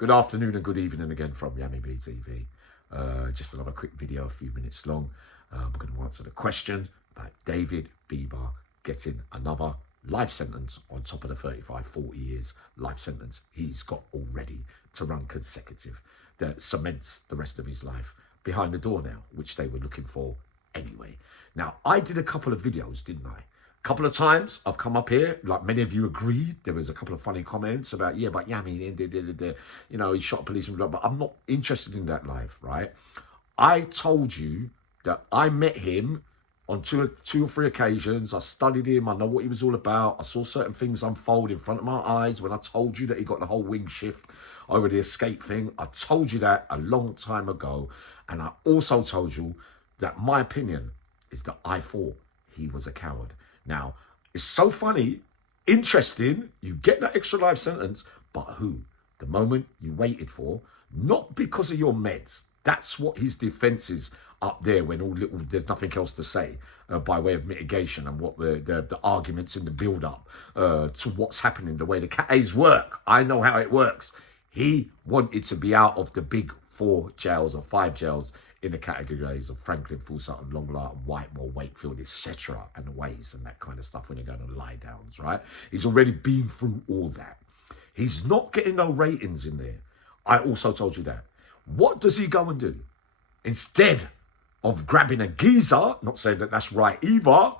Good afternoon and good evening again from Yami B TV. Just another quick video, a few minutes long. We're going to answer the question about David Bieber getting another life sentence on top of the 40 years life sentence he's got already to run consecutive. That cements the rest of his life behind the door now, which they were looking for anyway. Now, I did a couple of videos, didn't I? A couple of times I've come up here, like many of you agreed. There was a couple of funny comments about, yeah, but Yami, you know, he shot a policeman, but I'm not interested in that life, right? I told you that I met him on two or three occasions. I studied him. I know what he was all about. I saw certain things unfold in front of my eyes when I told you that he got the whole wing shift over the escape thing. I told you that a long time ago. And I also told you that my opinion is that I thought he was a coward. Now, it's so funny, interesting, you get that extra life sentence, but who? The moment you waited for, not because of your meds. That's what his defense is up there when there's nothing else to say by way of mitigation and what the arguments in the build-up to what's happening, the way the Cat A's work. I know how it works. He wanted to be out of the big 4 jails or 5 jails in the categories of Franklin, Full Sutton, Long Lartin, Whitemore, Wakefield, etc. and the ways and that kind of stuff when you're going on lie downs, right? He's already been through all that. He's not getting no ratings in there. I also told you that. What does he go and do? Instead of grabbing a geezer, not saying that that's right either,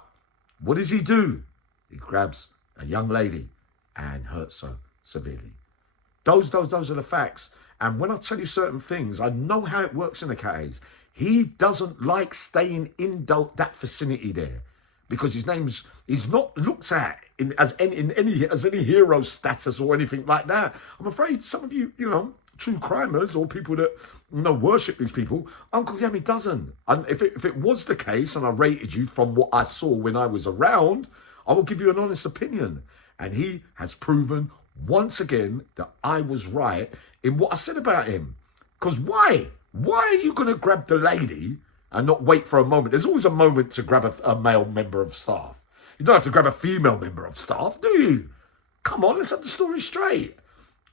what does he do? He grabs a young lady and hurts her severely. Those are the facts. And when I tell you certain things, I know how it works in the Cat A's. He doesn't like staying in that vicinity there because he's not looked at as any hero status or anything like that. I'm afraid some of you, true crimers or people that worship these people, Uncle Yami doesn't. And if it was the case, and I rated you from what I saw when I was around, I will give you an honest opinion. And he has proven once again that I was right in what I said about him. Because why? Why are you going to grab the lady and not wait for a moment? There's always a moment to grab a male member of staff. You don't have to grab a female member of staff, do you? Come on, let's have the story straight.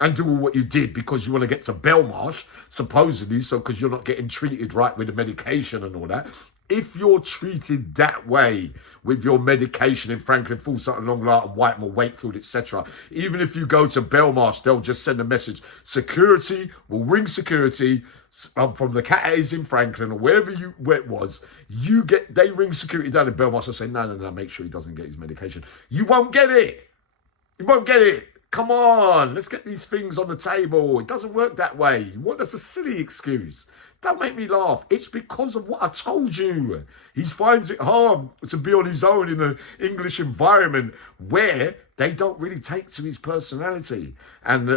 And do all what you did because you want to get to Belmarsh, supposedly, so because you're not getting treated right with the medication and all that. If you're treated that way with your medication in Franklin, Full Sutton, Long Lartin, Whitemore, Wakefield, etc., even if you go to Belmarsh, they'll just send a message. Security will ring security from the Cat A's in Franklin or where it was. They ring security down in Belmarsh and say, no, make sure he doesn't get his medication. You won't get it. You won't get it. Come on, let's get these things on the table. It doesn't work that way. That's a silly excuse. Don't make me laugh. It's because of what I told you. He finds it hard to be on his own in an English environment where they don't really take to his personality and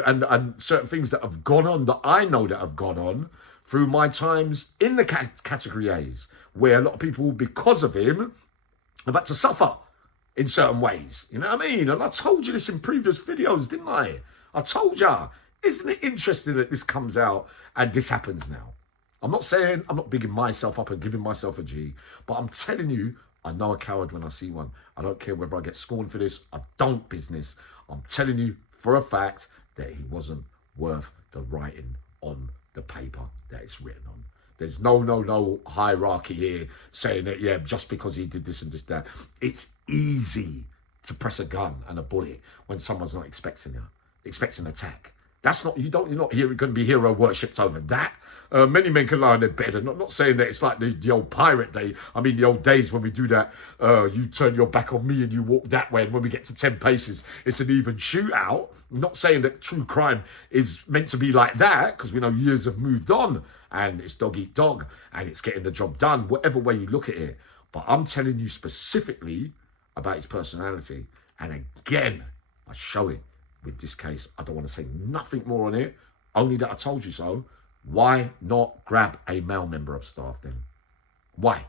certain things that have gone on, that I know that have gone on through my times in the category A's, where a lot of people, because of him, have had to suffer in certain ways. You know what I mean? And I told you this in previous videos, didn't I? I told ya. Isn't it interesting that this comes out and this happens now? I'm not bigging myself up and giving myself a G, but I'm telling you, I know a coward when I see one. I don't care whether I get scorned for this. I don't business. I'm telling you for a fact that he wasn't worth the writing on the paper that it's written on. There's no hierarchy here saying that, yeah, just because he did this and this, that. It's easy to press a gun and a bullet when someone's not expecting attack. That's not, you're not going to be hero worshipped over that. Many men can lie on their bed, and I'm not saying that it's like the old pirate day. I mean, the old days when we do that, you turn your back on me and you walk that way, and when we get to 10 paces, it's an even shootout. I'm not saying that true crime is meant to be like that, because we know years have moved on, and it's dog eat dog, and it's getting the job done, whatever way you look at it. But I'm telling you specifically about his personality, and again, I show it with this case. I don't want to say nothing more on it, only that I told you so. Why not grab a male member of staff then? Why?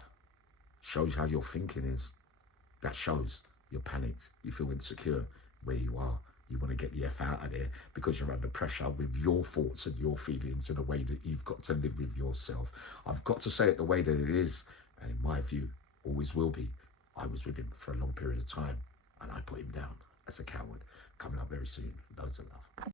Shows how your thinking is. That shows you're panicked. You feel insecure where you are. You want to get the F out of there because you're under pressure with your thoughts and your feelings in a way that you've got to live with yourself. I've got to say it the way that it is, and in my view, always will be. I was with him for a long period of time, and I put him down as a coward. Coming up very soon. Loads of love.